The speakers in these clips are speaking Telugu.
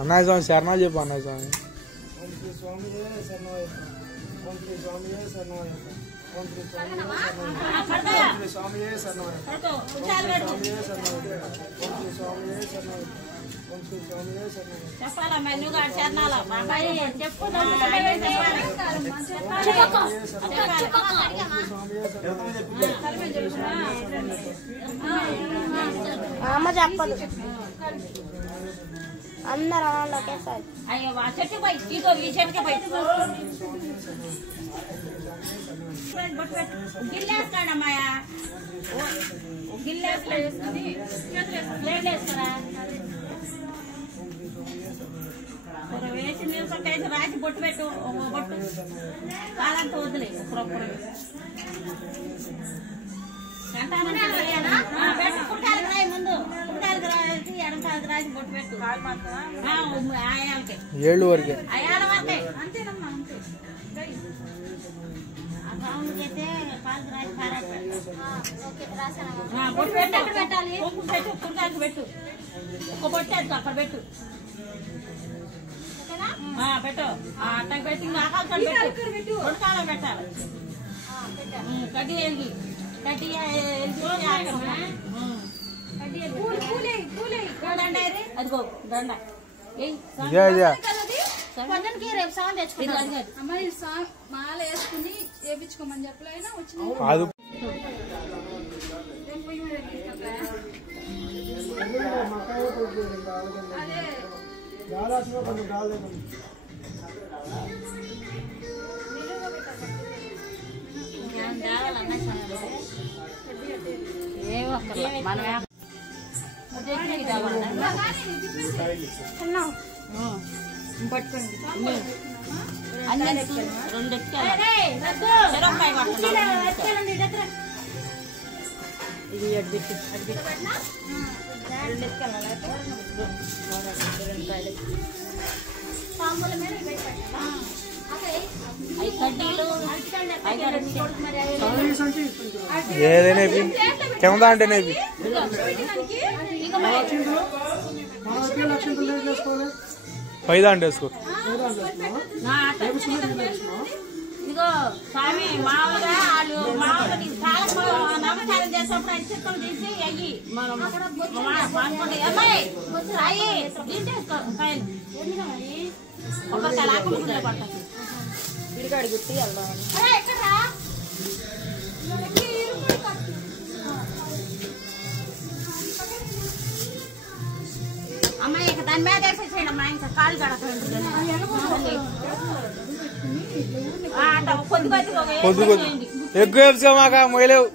అన్నయ్య స్వామి శరణా చెప్పు అన్నయ్య స్వామి. చెప్పాలా మెను చరణాల చెప్పు అమ్మ చెప్పదు అందరూ ఒకేసారి. అయ్యో ఆ చెట్టు పోయి ఇదో ఈ చెట్టుకే పోయి గిల్లేస్తాడమ్మాయా గిల్లేసుకుని ప్లేట్ వేస్తారా వేసి నీళ్ళు రాసి బొట్టు పెట్టు బొట్టు కాలంతా వదిలే ఒకరొకరు పుట్టాలకు రాయి ముందు పుట్టాలకు రాసి ఎడంకాలకు రాసి బొట్టు పెట్టు ఆయాలకి ఏళ్ళు వరకే అయాల వరకే అంతేనమ్మా అంతే అయితే కాలు రాసి బొట్టు పెట్టు ఎక్కడ పెట్టాలి పెట్టు పుట్టాలకు పెట్టు ఒక బొట్టు అది అక్కడ పెట్టు పెట్టు అట్టకి పెట్టి పెట్టు ఉడకాలం పెట్టాలి కడ్డీ వెలిగి కడ్డీ అదిగో దండ అమ్మాయి మాల వేసుకుని వేపించుకోమని చెప్పలేనా వచ్చిన పట్టుకోండి అన్ని రెండు ఇది అడ్బెట్టి రెండు ఏదైనా కింద అంటే పైదా అంటే వేసుకో. ఇదిగో స్వామి మామూలుగా వాళ్ళు మామూలుగా నమస్కారం చేసినప్పుడు అది చిత్తం తీసి అయ్యి అయ్యి తీసేసుకో ఒకరికి లాకుండా పట్టాలి విడిగాడి గుర్తి వెళ్దాం. అమ్మాయి ఇక దాని మీద వేసేసేయండి అమ్మా ఇంకా కాళ్ళు కడకండి కొద్ది కొద్ది ఎక్కువ వేసుకోమాక మొయలేవు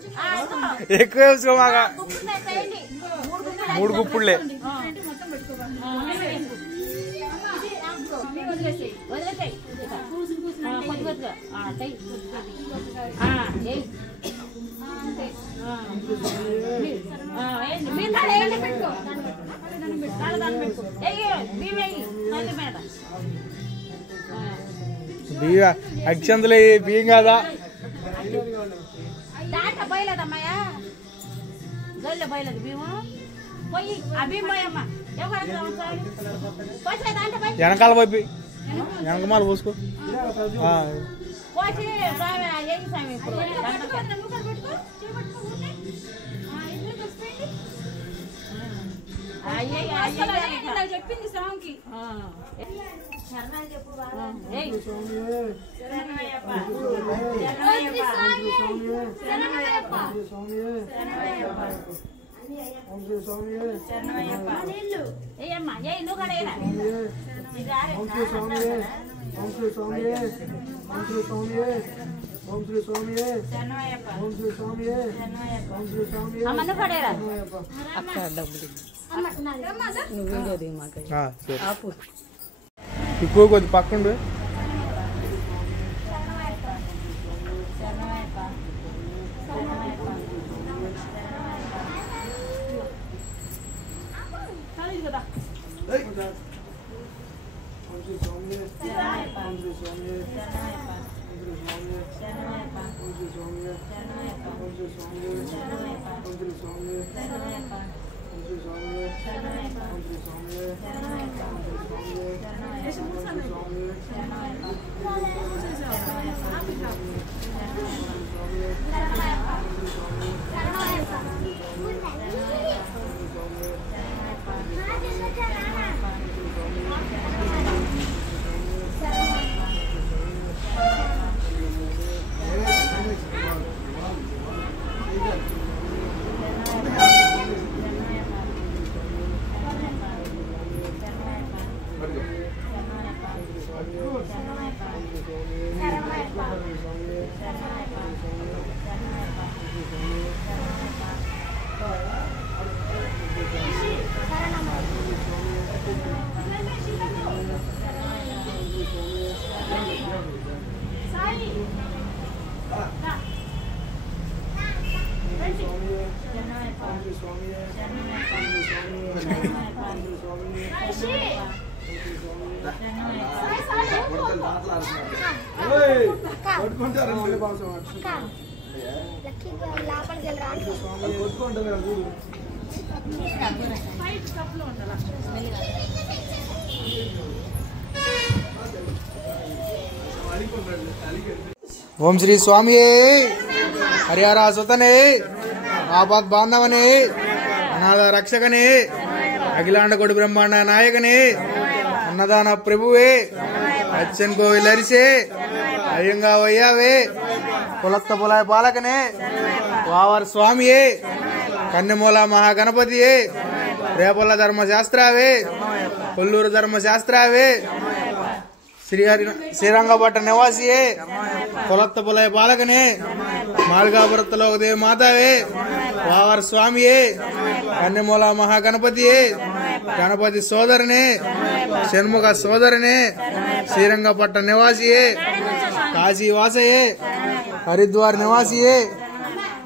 ఎక్కువ వేసుకోమాక 3 గుప్పుడులే బియ్య అక్షంతలే బియ్యం కాదా దాంట్లో పోయలేదమ్మాయా గొల్లె పోయలేదు భీము పోయి ఆ భీము పోయమ్మా వెనకాల పోయి వెనకమాల పోసుకో పోసి ఏం సామి ఇప్పుడు చెప్పింది సాంగ్కి ఎక్కువ కొద్ది పక్కండు ఓం శ్రీ స్వామి హరిహర సుతనే ఆపద్ బాంధవనే అనాథ రక్షకనే అఖిలాండ కోటి బ్రహ్మాండ నాయకనే అన్నదాన ప్రభువే అచ్చన్ కోవిల్ అరిసే అయ్యంగా వయ్యావే కులత్త పులాయ పాలకనే వావర్ స్వామియే కన్నెమూల మహాగణపతియే రేపల్ల ధర్మశాస్త్రావే కొల్లూరు ధర్మశాస్త్రావే శ్రీరంగపట్ట నివాసియే కులత్త పులయ పాలకనే మాల్గాపురత్తలో ఉదయ మాతావే వావర్ స్వామియే కన్నెమూల మహాగణపతియే గణపతి సోదరనే షణ్ముఖ సోదరనే శ్రీరంగపట్ట నివాసియే కాశీవాసయే హరిద్వార్ నివాసియే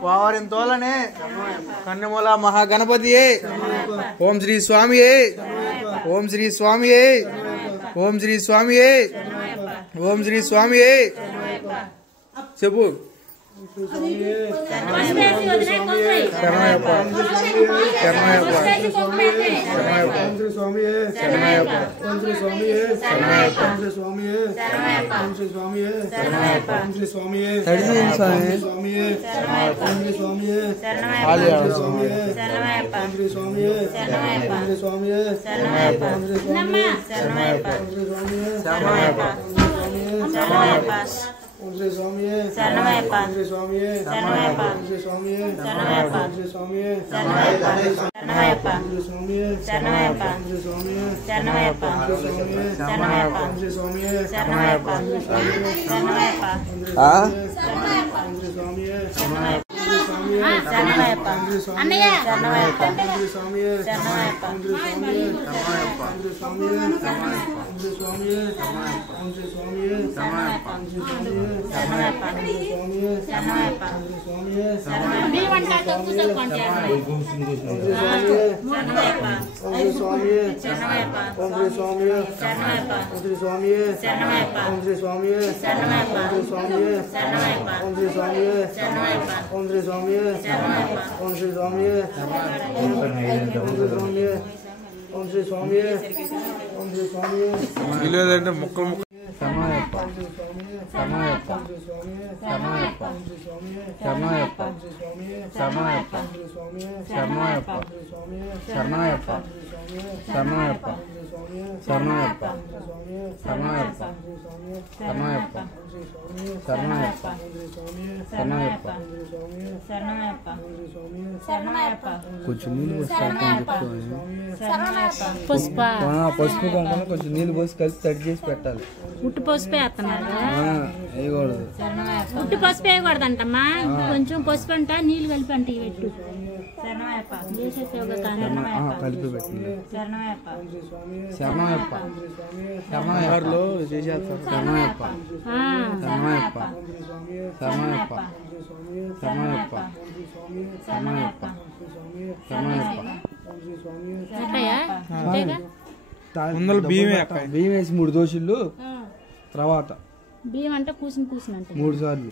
వావరిన్ తోలనే కన్నెమూల మహాగణపతియే ఓం శ్రీ స్వామియే ఓం శ్రీ స్వామియే ఓం శ్రీ స్వామియే ఓం శ్రీ స్వామియే చెప్పు ఓం శ్రీ స్వామియే శరణమయ్యప్ప ఓం శ్రీ స్వామియే శరణమయ్యప్ప ఓం శ్రీ స్వామియే శరణమయ్యప్ప ఓం శ్రీ స్వామియే శరణమయ్యప్ప ఓం శ్రీ స్వామియే శరణమయ్యప్ప ఓం శ్రీ స్వామియే శరణమయ్యప్ప ఓం శ్రీ స్వామియే శరణమయ్యప్ప ఓం శ్రీ స్వామియే శరణమయ్యప్ప ఓం శ్రీ స్వామియే శరణమయ్యప్ప ఓం శ్రీ స్వామియే శరణమయ్యప్ప శరణమయ్యప్ప అన్నయ్య శరణమయ్యప్ప ఓం శ్రీ స్వామియే శరణమయ్యప్ప ఓం శ్రీ స్వామియే శరణమయ్యప్ప ఓం శ్రీ స్వామియే శరణమయ్యప్ప ఓం శ్రీ స్వామియే శరణమయ్యప్ప ఓం శ్రీ స్వామియే శరణమయ్యప్ప ఓం శ్రీ స్వామియే శరణమయ్యప్ప ఓం శ్రీ స్వామియే శరణమయ్యప్ప ఓం శ్రీ స్వామియే శరణమయ్యప్ప మీ వంట కూసో కొంచెం ఓం శ్రీ స్వామియే శరణమయ్యప్ప ఓం శ్రీ స్వామియే శరణమయ్యప్ప ఓం శ్రీ స్వామియే శరణమయ్యప్ప ఓం శ్రీ స్వామియే శరణమయ్యప్ప ఓం శ్రీ స్వామియే శరణమయ్యప్ప ఓం శ్రీ స్వామియే శరణమయ్యప్ప ఓం శ్రీ స్వామియే శరణమయ్యప్ప ఓం శ్రీ స్వామియే శరణమయ్యప్ప ఓం శ్రీ స్వామియే ఓం శ్రీ స్వామియే ఓం శ్రీ స్వామియే లేదంటే ముక్కలు ముక్కలు శరణమయ్యప్ప శరణమయ్యప్ప శరణమయ్యప్ప శరణమయ్యప్ప శరణమయ్యప్ప శరణమయ్యప్ప శరణమయ్యప్ప శరణమయ్యప్ప శరణమయ్యప్ప శరణమయ్యప్ప శరణమయ్యప్ప శరణమయ్యప్ప శరణమయ్యప్ప శరణమయ్యప్ప కొంచెం నీళ్ళు పోసి పసుపు కొంచెం కొంచెం నీళ్ళు పోసి కలిపి తడి చేసి పెట్టాలి. ఉట్టు పసుపు వేస్తున్నారు వేయకూడదు, ఉట్టు పసుపు వేయకూడదంటమ్మా, కొంచెం పసుపు అంట నీళ్ళు కలిపి అంటే పెట్టు కలిపి పెట్టండి. శరణమయ్యప్ప శరణమయ్యప్ప శరణమయ్యప్ప శరణమయ్యప్ప శరణమయ్యప్ప శరణమయ్యప్ప శరణమయ్యప్ప బియ్యం వేసి 3 దోశలు తర్వాత బియ్యం అంటే కూసిన అంటే 3 సార్లు